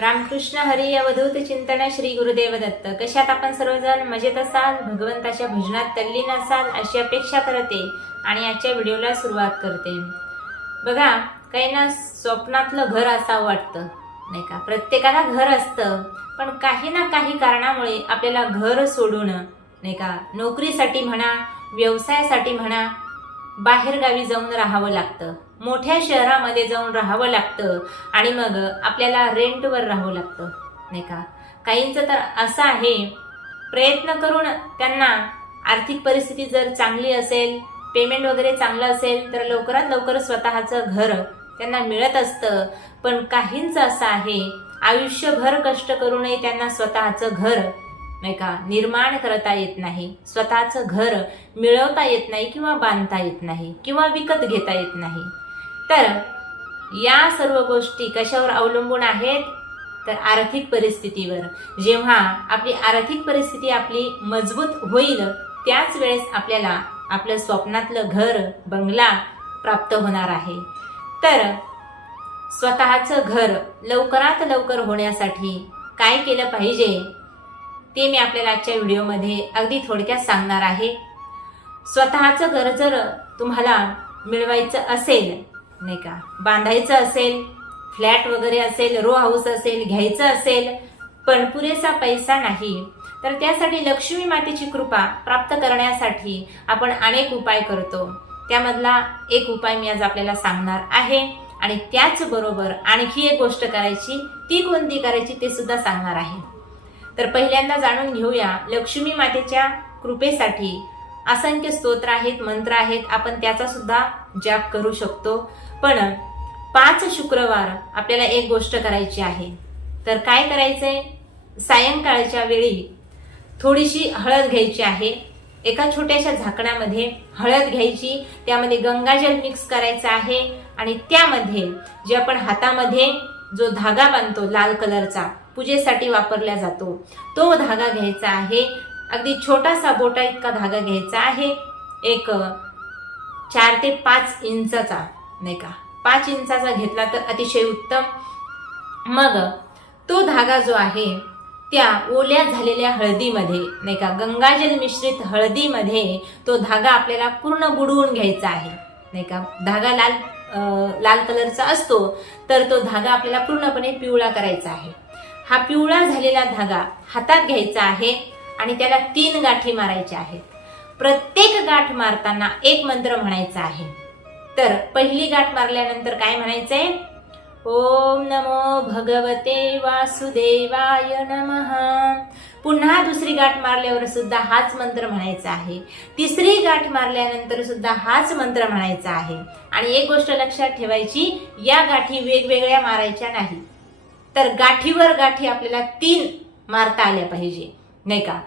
रामकृष्ण हरी अवधूत चिंतन श्री गुरुदेव दत्त. कशात आपण सर्वजण मजेत असाल? भगवंताच्या भजनात तल्लीन असाल? अशी अपेक्षा करते आणि आजच्या व्हिडिओला सुरुवात करते. बघा काही ना स्वप्नातलं घर असावं वाटतं नाही का? प्रत्येकाला घर असतं पण काही ना काही कारणामुळे आपल्याला घर सोडून नाही का? नोकरीसाठी म्हणा व्यवसायासाठी म्हणा बाहेरगावी जाऊन राहावं लागतं. मोठ्या शहरामध्ये जाऊन राहावं लागतं आणि मग आपल्याला रेंटवर राहावं लागतं नाही का? काहींचं तर असं आहे प्रयत्न करून त्यांना आर्थिक परिस्थिती जर चांगली असेल पेमेंट वगैरे चांगलं असेल तर लवकरात लवकर स्वतःचं घर त्यांना मिळत असतं. पण काहींचं असं आहे आयुष्यभर कष्ट करूनही त्यांना स्वतःचं घर नाही का निर्माण करता येत नाही. स्वतःचं घर मिळवता येत नाही किंवा बांधता येत नाही किंवा विकत घेता येत नाही. तर या सर्व गोष्टी कशावर अवलंबून आहेत? तर आर्थिक परिस्थितीवर. जेव्हा आपली आर्थिक परिस्थिती आपली मजबूत होईल त्याच वेळेस आपल्याला आपलं स्वप्नातलं घर बंगला प्राप्त होणार आहे. तर स्वतःचं घर लवकरात लवकर होण्यासाठी काय केलं पाहिजे ते मी आपल्याला आजच्या व्हिडिओमध्ये अगदी थोडक्यात सांगणार आहे. स्वतःचं घर जर तुम्हाला मिळवायचं असेल नाही का? बांधायचं असेल फ्लॅट वगैरे असेल रो हाऊस असेल घ्यायचं असेल पण पुरेसा पैसा नाही तर त्यासाठी लक्ष्मी मातेची कृपा प्राप्त करण्यासाठी आपण अनेक उपाय करतो. त्यामधला एक उपाय मी आज आपल्याला सांगणार आहे आणि त्याचबरोबर आणखी एक गोष्ट करायची ती कोणती करायची ते सुद्धा सांगणार आहे. तर पहिल्यांदा जाणून घेऊया लक्ष्मी मातेच्या कृपेसाठी असंख्य स्तोत्र आहेत मंत्र आहेत. आपण त्याचा सुद्धा जाप करू शकतो. पण पाच शुक्रवार आपल्याला एक गोष्ट करायची आहे. तर काय करायचंय? सायंकाळच्या वेळी थोडीशी हळद घ्यायची आहे. एका छोट्याशा झाकणामध्ये हळद घ्यायची. त्यामध्ये गंगाजल मिक्स करायचं आहे. आणि त्यामध्ये जे आपण हातामध्ये जो धागा बांधतो लाल कलरचा पूजेसाठी वापरला जातो तो धागा घ्यायचा आहे. अगदी छोटासा बोटा इतका धागा घ्यायचा आहे. एक चार ते पाच इंचाचा नाही का? पाच इंचाचा घेतला तर अतिशय उत्तम. मग तो धागा जो आहे त्या ओल्या झालेल्या हळदीमध्ये नाही का? गंगाजल मिश्रित हळदीमध्ये तो धागा आपल्याला पूर्ण बुडवून घ्यायचा आहे. नाही का? धागा लाल लाल कलरचा असतो तर तो धागा आपल्याला पूर्णपणे पिवळा करायचा आहे. हा पिवळा झालेला धागा हातात घ्यायचा आहे. आणि त्याला तीन गाठी मारायच्या आहेत. प्रत्येक गाठ मारताना एक मंत्र म्हणायचा आहे. तर पहिली गाठ मारल्यानंतर काय म्हणायचंय? ओम नमो भगवते वासुदेवाय नमः. पुन्हा दुसरी गाठ मारल्यावर सुद्धा हाच मंत्र म्हणायचा आहे. तिसरी गाठ मारल्यानंतर सुद्धा हाच मंत्र म्हणायचा आहे. आणि एक गोष्ट लक्षात ठेवायची या गाठी वेगवेगळ्या मारायच्या नाही. तर गाठीवर गाठी आपल्याला तीन मारता आल्या पाहिजे. नाही का?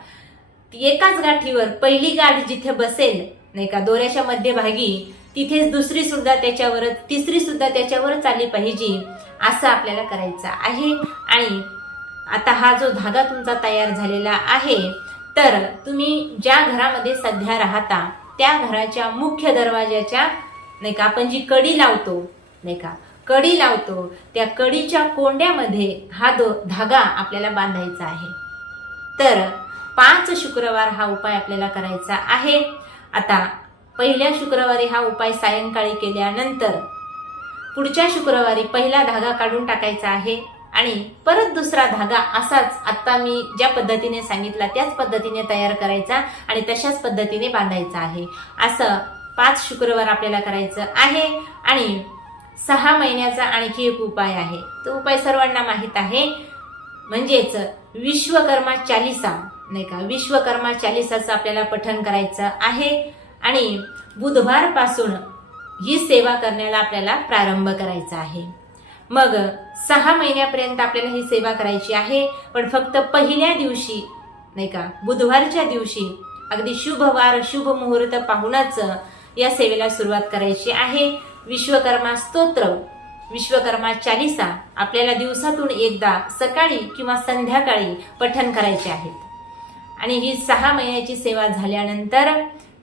एकाच गाठीवर पहिली गाठ जिथे बसेल नाही का दोऱ्याच्या मध्यभागी तिथेच दुसरी सुद्धा त्याच्यावरच तिसरी सुद्धा त्याच्यावरच आली पाहिजे असं आपल्याला करायचं आहे. आणि आता हा जो धागा तुमचा तयार झालेला आहे तर तुम्ही ज्या घरामध्ये सध्या राहता त्या घराच्या मुख्य दरवाजाच्या नाही का आपण जी कडी लावतो नाही का कडी लावतो त्या कडीच्या कोंड्यामध्ये हा दो धागा आपल्याला बांधायचा आहे. तर पाच शुक्रवार हा उपाय आपल्याला करायचा आहे. आता पहिल्या शुक्रवारी हा उपाय सायंकाळी केल्यानंतर पुढच्या शुक्रवारी पहिला धागा काढून टाकायचा आहे आणि परत दुसरा धागा असाच आत्ता मी ज्या पद्धतीने सांगितला त्याच पद्धतीने तयार करायचा आणि तशाच पद्धतीने बांधायचा आहे. असं पाच शुक्रवार आपल्याला करायचं आहे आणि सहा महिन्याचा आणखी एक उपाय आहे. तो उपाय सर्वांना माहीत आहे. म्हणजेच विश्वकर्मा चालिसा नाही का? विश्वकर्मा चालिसाचं आपल्याला पठण करायचं आहे. आणि बुधवारपासून ही सेवा करण्याला आपल्याला प्रारंभ करायचा आहे. मग सहा महिन्यापर्यंत आपल्याला ही सेवा करायची आहे. पण फक्त पहिल्या दिवशी नाही का? बुधवारच्या दिवशी अगदी शुभ वार शुभ मुहूर्त पाहूनच या सेवेला सुरुवात करायची आहे. विश्वकर्मा स्तोत्र. विश्वकर्मा चालिसा आपल्याला दिवसातून एकदा सकाळी किंवा संध्याकाळी पठण करायचे आहेत. आणि ही सहा महिन्याची सेवा झाल्यानंतर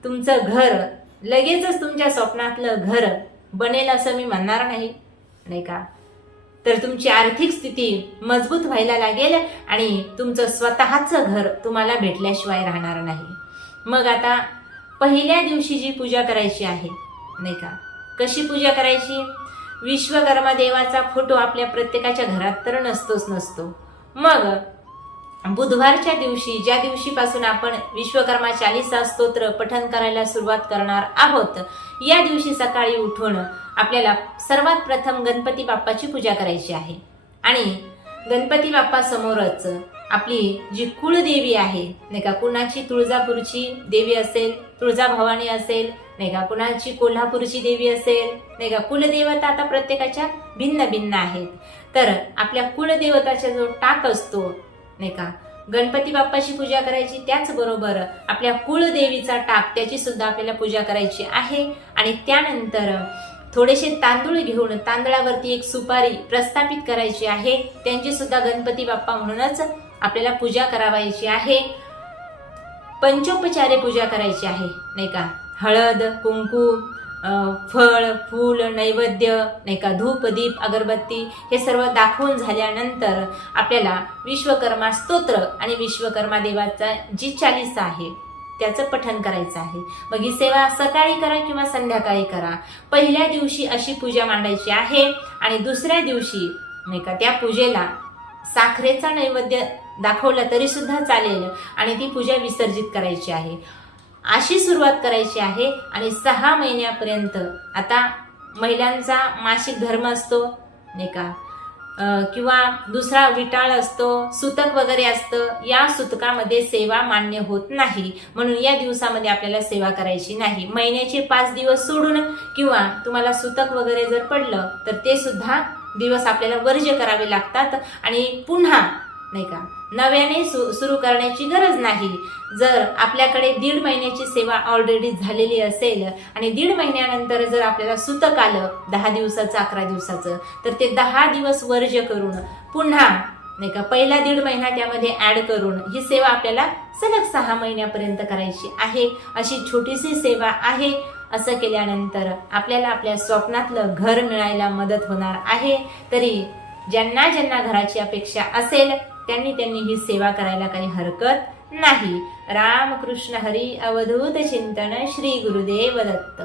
तुमचं घर लगेचच तुमच्या स्वप्नातलं घर बनेल असं मी म्हणणार नाही नाही का? तर तुमची आर्थिक स्थिती मजबूत व्हायला लागेल आणि तुमचं स्वतःचं घर तुम्हाला भेटल्याशिवाय राहणार नाही. मग आता पहिल्या दिवशी जी पूजा करायची आहे नाही का? कशी पूजा करायची? विश्वकर्मा देवाचा फोटो आपल्या प्रत्येकाच्या घरात तर नसतोच नसतो. मग बुधवारच्या दिवशी ज्या दिवशीपासून आपण विश्वकर्मा चालीसा स्तोत्र पठन करायला सुरुवात करणार आहोत या दिवशी सकाळी उठून आपल्याला सर्वात प्रथम गणपती बाप्पाची पूजा करायची आहे. आणि गणपती बाप्पा समोरच आपली जी कुळदेवी आहे नाही का कुणाची? तुळजापूरची देवी असेल तुळजाभवानी असेल नाही का? कुणाची कोल्हापूरची देवी असेल नाही का? कुलदेवता आता प्रत्येकाच्या भिन्न भिन्न आहेत. तर आपल्या कुलदेवताचा जो टाक असतो नाही का? गणपती बाप्पाची पूजा करायची त्याचबरोबर आपल्या कुळदेवीचा टाक त्याची सुद्धा आपल्याला पूजा करायची आहे. आणि त्यानंतर थोडेसे तांदूळ घेऊन तांदळावरती एक सुपारी प्रस्थापित करायची आहे. त्यांची सुद्धा गणपती बाप्पा म्हणूनच आपल्याला पूजा करावायची आहे. पंचोपचारे पूजा करायची आहे नाही का? हळद कुंकू फळ फूल नैवेद्य नाही का धूप दीप अगरबत्ती हे सर्व दाखवून झाल्यानंतर आपल्याला विश्वकर्मा स्तोत्र आणि विश्वकर्मा देवाचा जी चालीसा आहे त्याचं पठन करायचं आहे. मग ही सेवा सकाळी करा किंवा संध्याकाळी करा. पहिल्या दिवशी अशी पूजा मांडायची आहे आणि दुसऱ्या दिवशी नाही का त्या पूजेला साखरेचा नैवेद्य दाखवला तरी सुद्धा चालेल आणि ती पूजा विसर्जित करायची आहे. अशी सुरुवात करायची आहे आणि सहा महिन्यापर्यंत. आता महिलांचा मासिक धर्म असतो नाही का? किंवा दुसरा विटाळ असतो सुतक वगैरे असतं या सुतकामध्ये सेवा मान्य होत नाही. म्हणून या दिवसामध्ये आपल्याला सेवा करायची नाही. महिन्याचे पाच दिवस सोडून किंवा तुम्हाला सुतक वगैरे जर पडलं तर ते सुद्धा दिवस आपल्याला वर्ज्य करावे लागतात. आणि पुन्हा नाही का? नव्याने सु सुरू करण्याची गरज नाही. जर आपल्याकडे दीड महिन्याची सेवा ऑलरेडी झालेली असेल आणि दीड महिन्यानंतर जर आपल्याला सुतक आलं दहा दिवसाचं अकरा दिवसाचं तर ते दहा दिवस वर्ज्य करून पुन्हा नाही का पहिला दीड महिना त्यामध्ये ऍड करून ही सेवा आपल्याला सलग सहा महिन्यापर्यंत करायची आहे. अशी छोटीशी सेवा आहे. असं केल्यानंतर आपल्याला आपल्या स्वप्नातलं घर मिळायला मदत होणार आहे. तरी ज्यांना ज्यांना घराची अपेक्षा असेल त्यांनी त्यांनी ही सेवा करायला काही हरकत नाही. रामकृष्ण हरी अवधूत चिंतन श्री गुरुदेव दत्त.